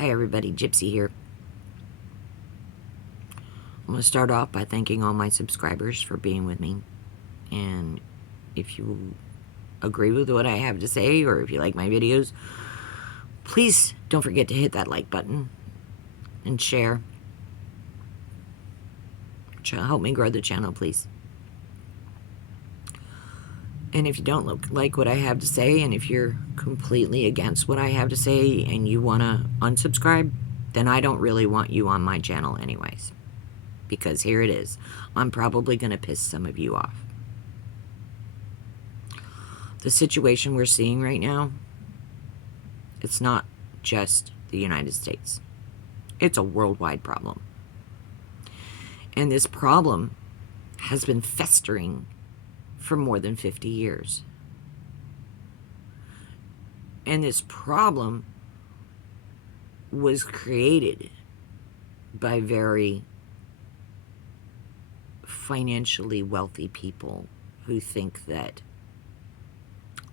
Hi everybody, Gypsy here. I'm going to start off by thanking all my subscribers for being with me. And if you agree with what I have to say, or if you like my videos, please don't forget to hit that like button and share. Help me grow the channel, please. And if you don't like what I have to say, and if you're completely against what I have to say and you want to unsubscribe, then I don't really want you on my channel anyways. Because here it is. I'm probably going to piss some of you off. The situation we're seeing right now, it's not just the United States. It's a worldwide problem. And this problem has been festering for more than 50 years. And this problem was created by very financially wealthy people who think that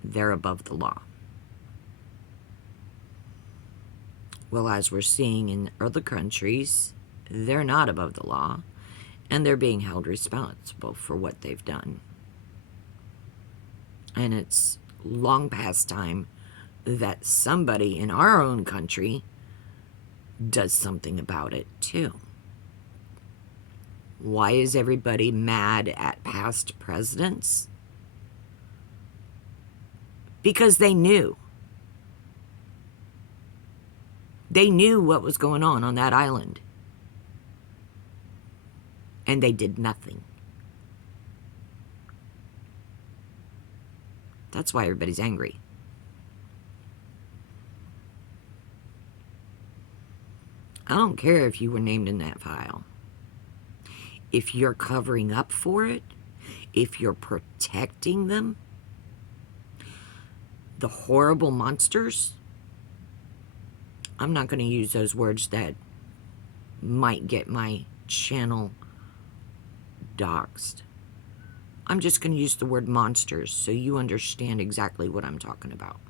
they're above the law. Well, as we're seeing in other countries, they're not above the law, and they're being held responsible for what they've done. And it's long past time that somebody in our own country does something about it too. Why is everybody mad at past presidents? Because they knew. They knew what was going on that island. And they did nothing. That's why everybody's angry. I don't care if you were named in that file. If you're covering up for it, if you're protecting them, the horrible monsters, I'm not going to use those words that might get my channel doxxed. I'm just going to use the word monsters so you understand exactly what I'm talking about.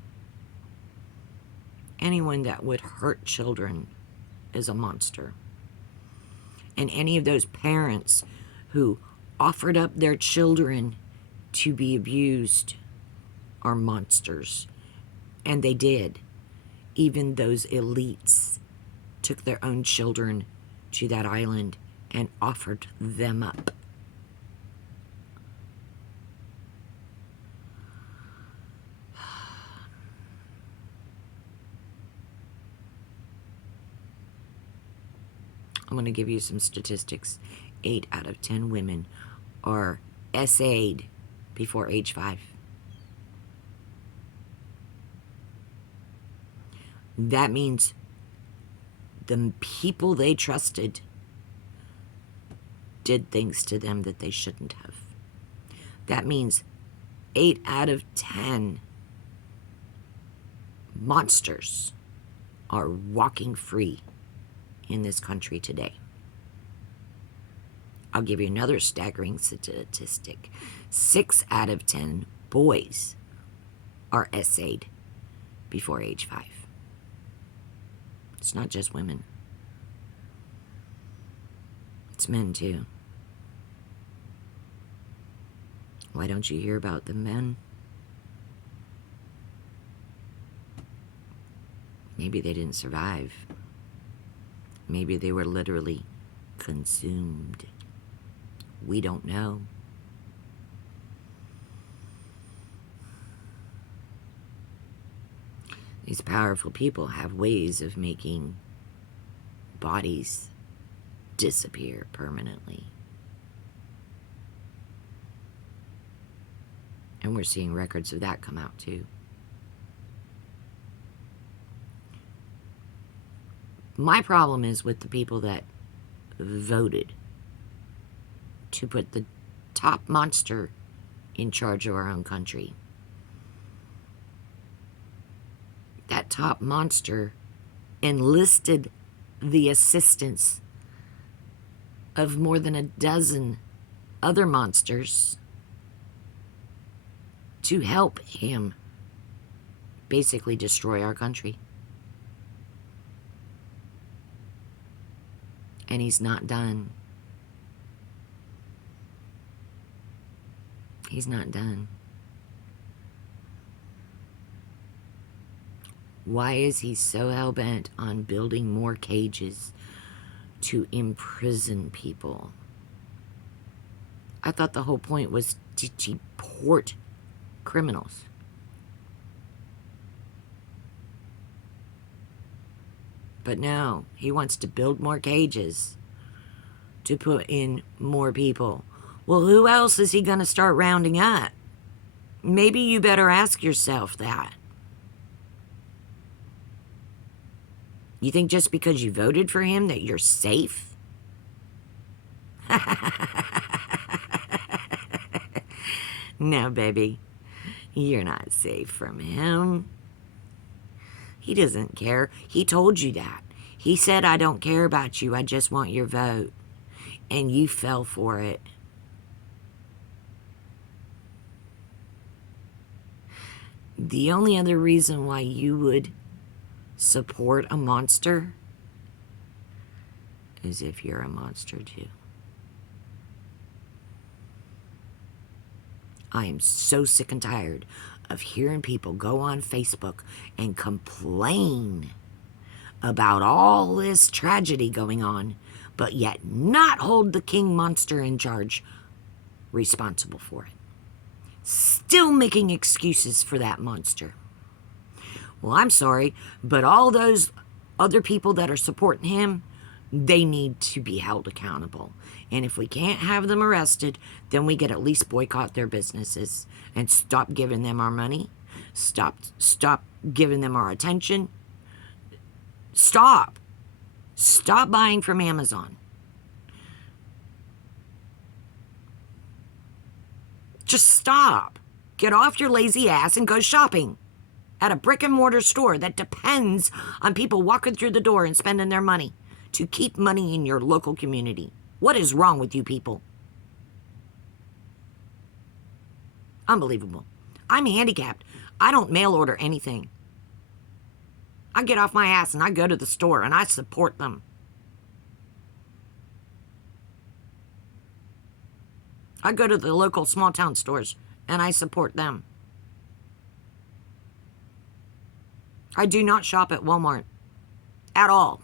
Anyone that would hurt children is a monster. And any of those parents who offered up their children to be abused are monsters. And they did. Even those elites took their own children to that island and offered them up. I'm going to give you some statistics. 8 out of 10 women are SA'd before age 5. That means the people they trusted did things to them that they shouldn't have. That means 8 out of 10 monsters are walking free in this country today. I'll give you another staggering statistic. 6 out of 10 boys are SA'd before age 5. It's not just women. It's men too. Why don't you hear about the men? Maybe they didn't survive. Maybe they were literally consumed. We don't know. These powerful people have ways of making bodies disappear permanently. And we're seeing records of that come out too. My problem is with the people that voted to put the top monster in charge of our own country. That top monster enlisted the assistance of more than a dozen other monsters to help him basically destroy our country. And he's not done. He's not done. Why is he so hell-bent on building more cages to imprison people? I thought the whole point was to deport criminals. But no, he wants to build more cages to put in more people. Well, who else is he going to start rounding up? Maybe you better ask yourself that. You think just because you voted for him that you're safe? No, baby. You're not safe from him. He doesn't care. He told you that. He said, I don't care about you. I just want your vote. And you fell for it. The only other reason why you would support a monster is if you're a monster too. I am so sick and tired of hearing people go on Facebook and complain about all this tragedy going on, but yet not hold the king monster in charge responsible for it. Still making excuses for that monster. Well, I'm sorry, but all those other people that are supporting him, they need to be held accountable. And if we can't have them arrested, then we get at least boycott their businesses and stop giving them our money. Stop giving them our attention. Stop buying from Amazon. Just stop. Get off your lazy ass and go shopping at a brick and mortar store that depends on people walking through the door and spending their money to keep money in your local community. What is wrong with you people? Unbelievable. I'm handicapped. I don't mail order anything. I get off my ass and I go to the store and I support them. I go to the local small town stores and I support them. I do not shop at Walmart at all.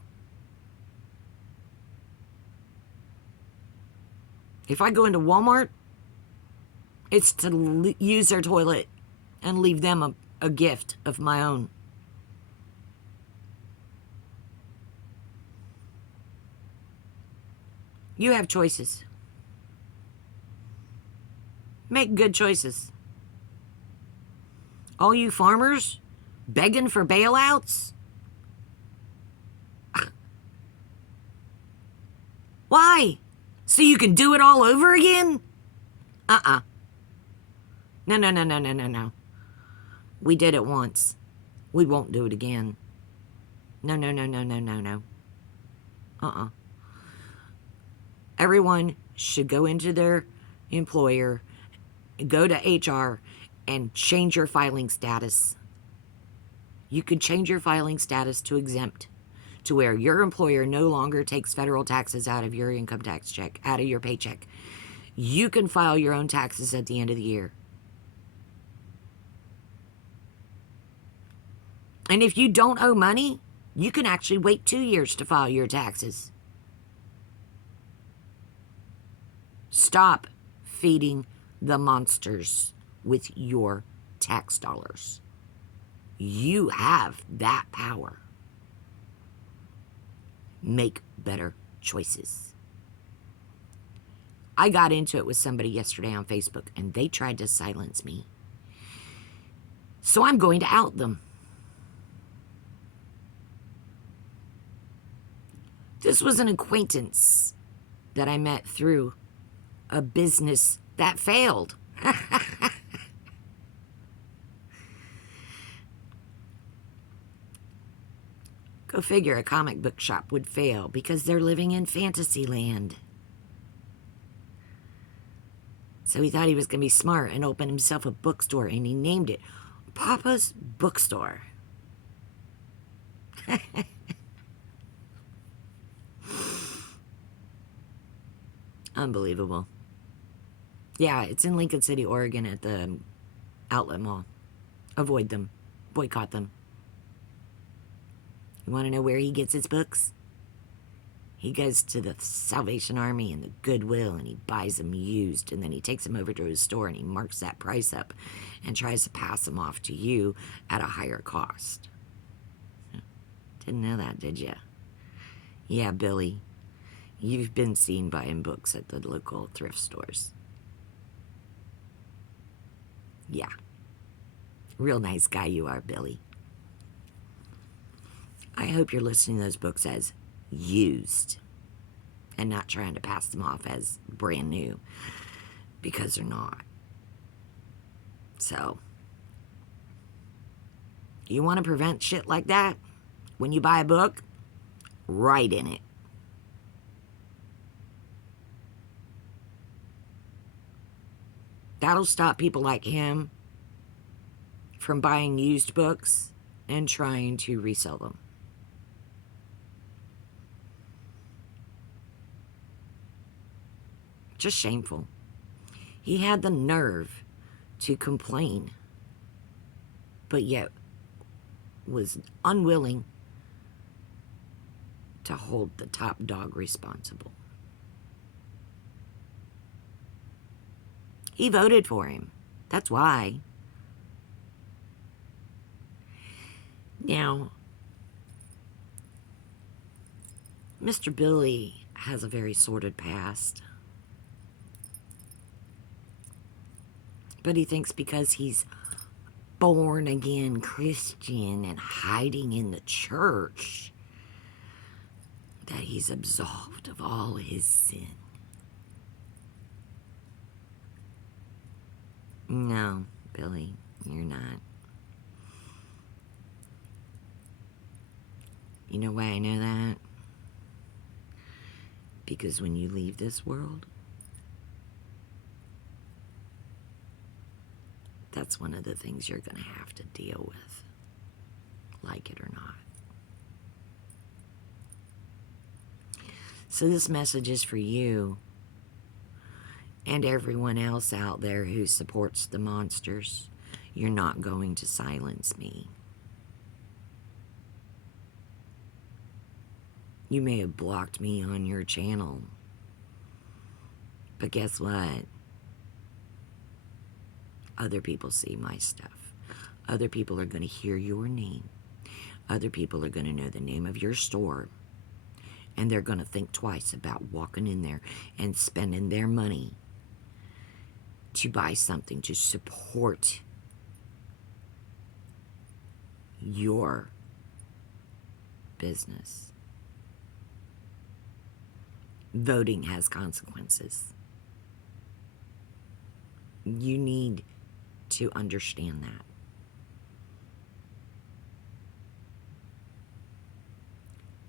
If I go into Walmart, it's to use their toilet and leave them a gift of my own. You have choices. Make good choices. All you farmers begging for bailouts? Why? So you can do it all over again? No. We did it once. We won't do it again. No. Everyone should go into their employer, go to HR, and change your filing status. You could change your filing status to exempt, to where your employer no longer takes federal taxes out of your income tax check, out of your paycheck. You can file your own taxes at the end of the year. And if you don't owe money, you can actually wait 2 years to file your taxes. Stop feeding the monsters with your tax dollars. You have that power. Make better choices. I got into it with somebody yesterday on Facebook, and they tried to silence me. So I'm going to out them. This was an acquaintance that I met through a business that failed. Go figure, a comic book shop would fail because they're living in fantasy land. So he thought he was going to be smart and open himself a bookstore, and he named it Papa's Bookstore. Unbelievable. Yeah, it's in Lincoln City, Oregon at the outlet mall. Avoid them. Boycott them. You want to know where he gets his books? He goes to the Salvation Army and the Goodwill and he buys them used, and then he takes them over to his store and he marks that price up and tries to pass them off to you at a higher cost. Didn't know that, did you? Yeah, Billy, you've been seen buying books at the local thrift stores. Yeah. Real nice guy you are, Billy. I hope you're listening to those books as used and not trying to pass them off as brand new, because they're not. So, you want to prevent shit like that? When you buy a book, write in it. That'll stop people like him from buying used books and trying to resell them. Just shameful. He had the nerve to complain, but yet was unwilling to hold the top dog responsible. He voted for him. That's why. Now, Mr. Billy has a very sordid past. But he thinks because he's born again Christian and hiding in the church that he's absolved of all his sin. No, Billy, you're not. You know why I know that? Because when you leave this world, that's one of the things you're going to have to deal with, like it or not. So this message is for you and everyone else out there who supports the monsters. You're not going to silence me. You may have blocked me on your channel, but guess what? Other people see my stuff. Other people are going to hear your name. Other people are going to know the name of your store. And they're going to think twice about walking in there and spending their money to buy something to support your business. Voting has consequences. You need to understand that.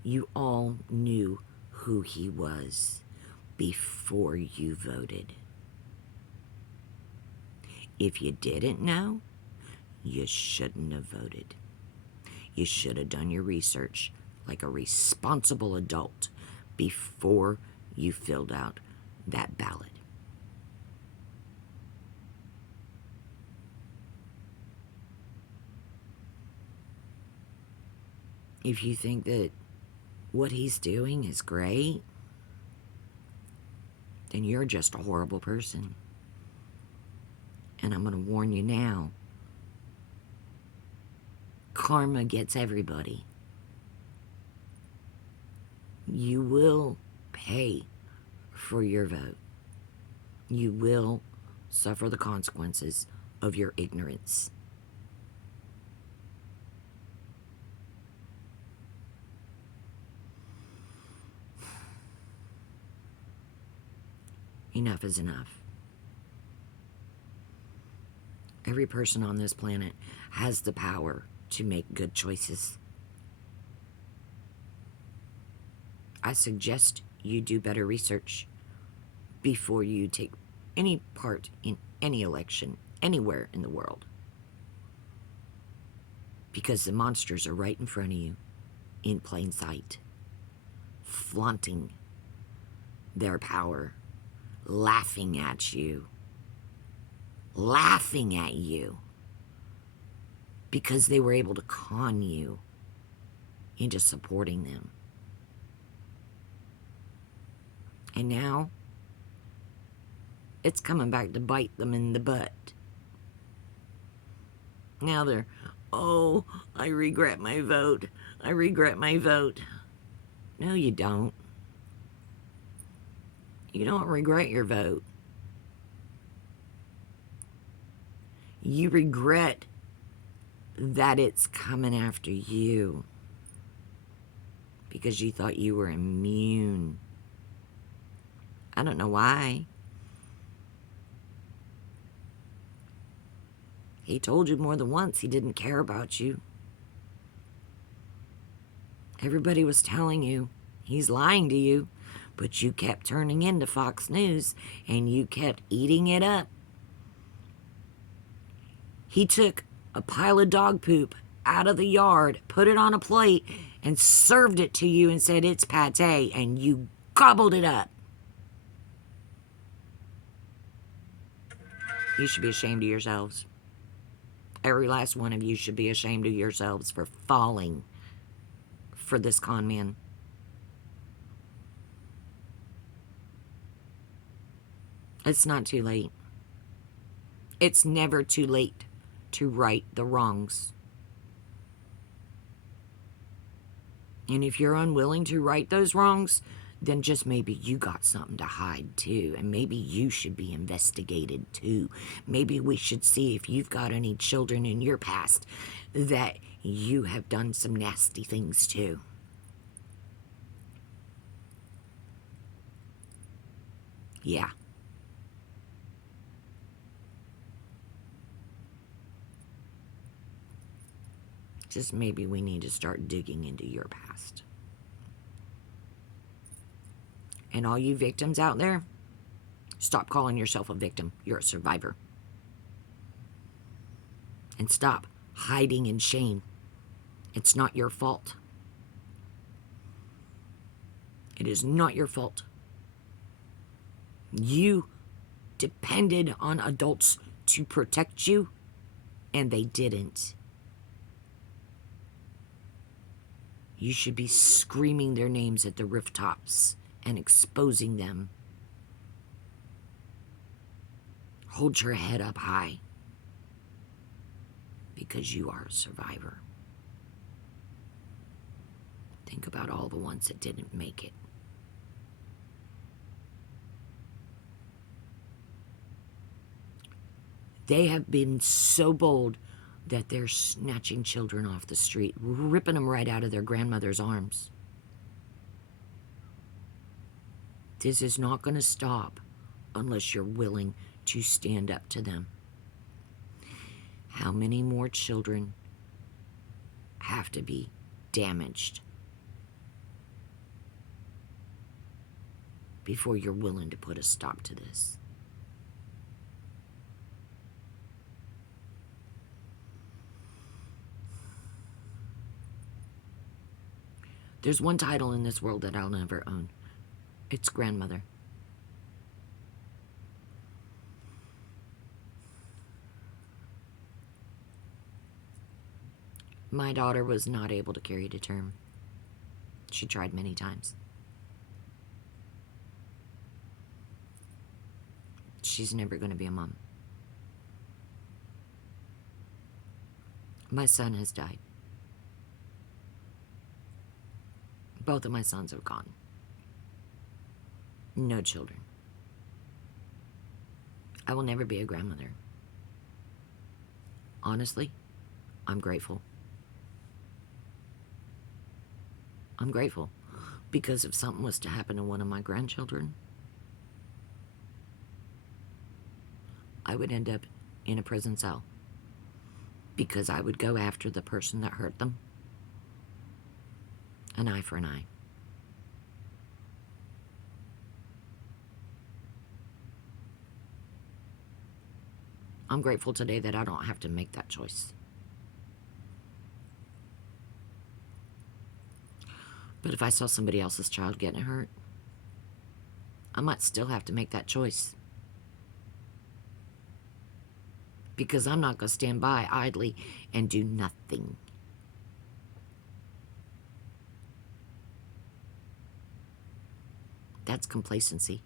You all knew who he was before you voted. If you didn't know, you shouldn't have voted. You should have done your research like a responsible adult before you filled out that ballot. If you think that what he's doing is great, then you're just a horrible person. And I'm going to warn you now. Karma gets everybody. You will pay for your vote. You will suffer the consequences of your ignorance. Enough is enough. Every person on this planet has the power to make good choices. I suggest you do better research before you take any part in any election anywhere in the world. Because the monsters are right in front of you, in plain sight, flaunting their power laughing at you. Laughing at you. Because they were able to con you into supporting them. And now, it's coming back to bite them in the butt. Now they're, oh, I regret my vote. I regret my vote. No, you don't. You don't regret your vote. You regret that it's coming after you because you thought you were immune. I don't know why. He told you more than once he didn't care about you. Everybody was telling you he's lying to you, but you kept turning into Fox News and you kept eating it up. He took a pile of dog poop out of the yard, put it on a plate, and served it to you and said it's pate, and you gobbled it up. You should be ashamed of yourselves. Every last one of you should be ashamed of yourselves for falling for this con man. It's not too late. It's never too late to right the wrongs. And if you're unwilling to right those wrongs, then just maybe you got something to hide too. And maybe you should be investigated too. Maybe we should see if you've got any children in your past that you have done some nasty things to. Yeah. Just maybe we need to start digging into your past. And all you victims out there, stop calling yourself a victim. You're a survivor. And stop hiding in shame. It's not your fault. It is not your fault. You depended on adults to protect you, and they didn't. You should be screaming their names at the rooftops and exposing them. Hold your head up high because you are a survivor. Think about all the ones that didn't make it. They have been so bold that they're snatching children off the street, ripping them right out of their grandmother's arms. This is not going to stop unless you're willing to stand up to them. How many more children have to be damaged before you're willing to put a stop to this? There's one title in this world that I'll never own. It's grandmother. My daughter was not able to carry to term. She tried many times. She's never going to be a mom. My son has died. Both of my sons have gone. No children. I will never be a grandmother. Honestly, I'm grateful. I'm grateful because if something was to happen to one of my grandchildren, I would end up in a prison cell because I would go after the person that hurt them. An eye for an eye. I'm grateful today that I don't have to make that choice. But if I saw somebody else's child getting hurt, I might still have to make that choice. Because I'm not going to stand by idly and do nothing. That's complacency.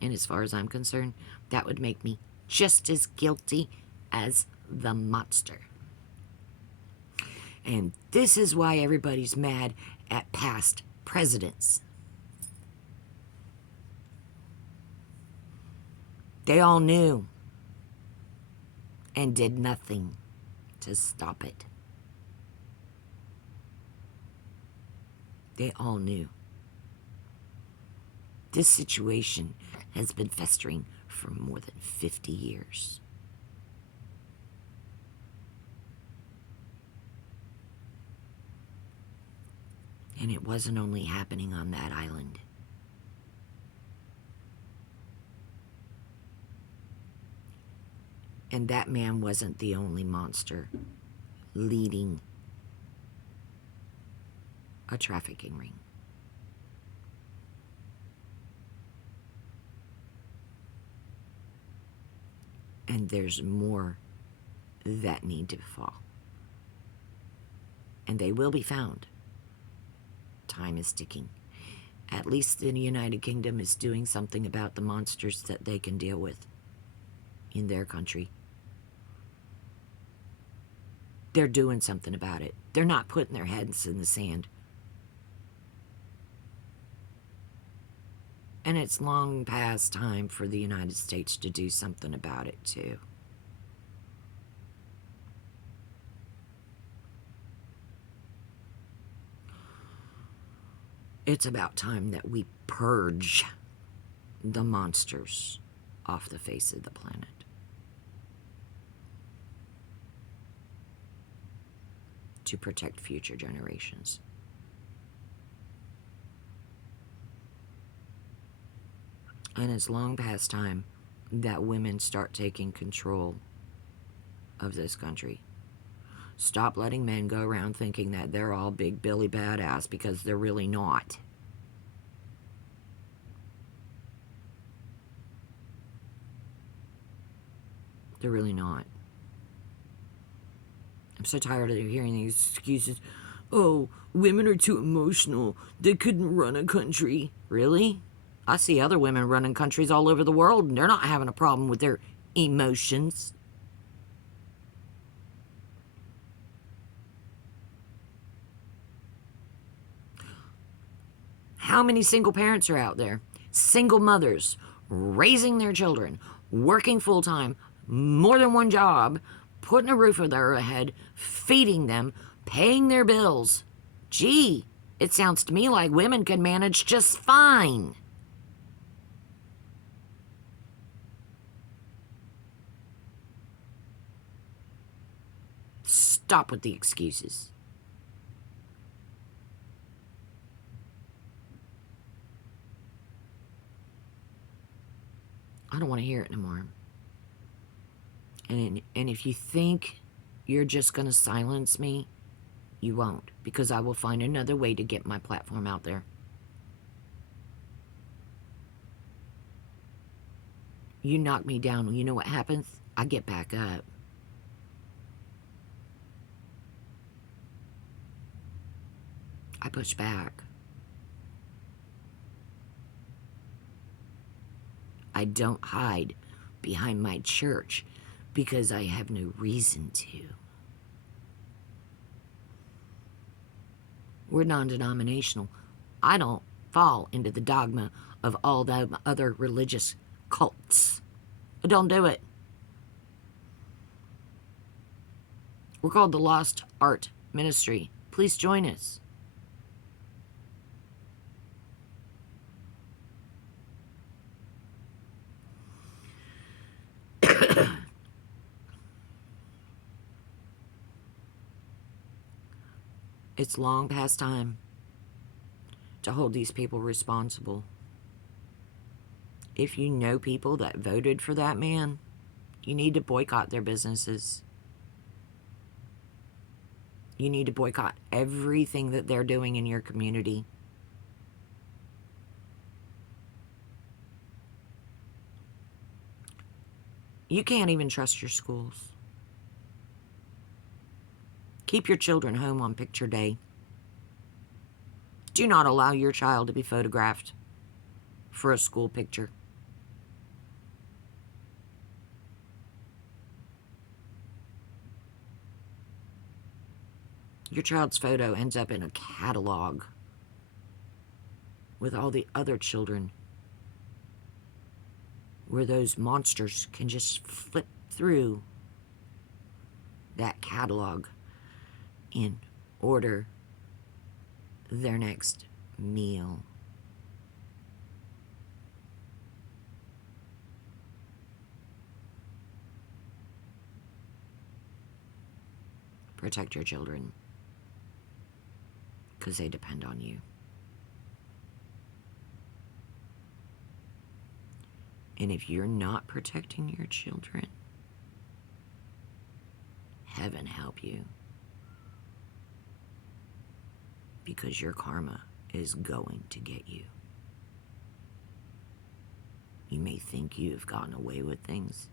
And as far as I'm concerned, that would make me just as guilty as the monster. And this is why everybody's mad at past presidents. They all knew and did nothing to stop it. They all knew. This situation has been festering for more than 50 years. And it wasn't only happening on that island. And that man wasn't the only monster leading a trafficking ring. And there's more that need to fall. And they will be found. Time is ticking. At least the United Kingdom is doing something about the monsters that they can deal with in their country. They're doing something about it. They're not putting their heads in the sand. And it's long past time for the United States to do something about it, too. It's about time that we purge the monsters off the face of the planet. To protect future generations. And it's long past time that women start taking control of this country. Stop letting men go around thinking that they're all big Billy badass, because they're really not. They're really not. I'm so tired of hearing these excuses. Oh, women are too emotional. They couldn't run a country. Really? I see other women running countries all over the world, and they're not having a problem with their emotions. How many single parents are out there? Single mothers, raising their children, working full-time, more than one job, putting a roof over their head, feeding them, paying their bills. Gee, it sounds to me like women can manage just fine. Stop with the excuses. I don't want to hear it anymore. And if you think you're just going to silence me, you won't, because I will find another way to get my platform out there. You knock me down, you know what happens? I get back up. I push back. I don't hide behind my church because I have no reason to. We're non-denominational. I don't fall into the dogma of all the other religious cults. I don't do it. We're called the Lost Art Ministry. Please join us. It's long past time to hold these people responsible. If you know people that voted for that man, you need to boycott their businesses. You need to boycott everything that they're doing in your community. You can't even trust your schools. Keep your children home on picture day. Do not allow your child to be photographed for a school picture. Your child's photo ends up in a catalog with all the other children where those monsters can just flip through that catalog and order their next meal. Protect your children, because they depend on you. And if you're not protecting your children, heaven help you. Because your karma is going to get you. You may think you have gotten away with things.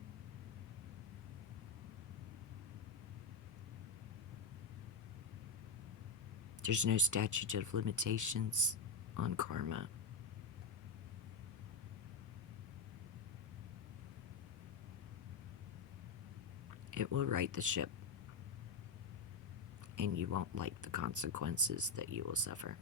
There's no statute of limitations on karma. It will right the ship, and you won't like the consequences that you will suffer.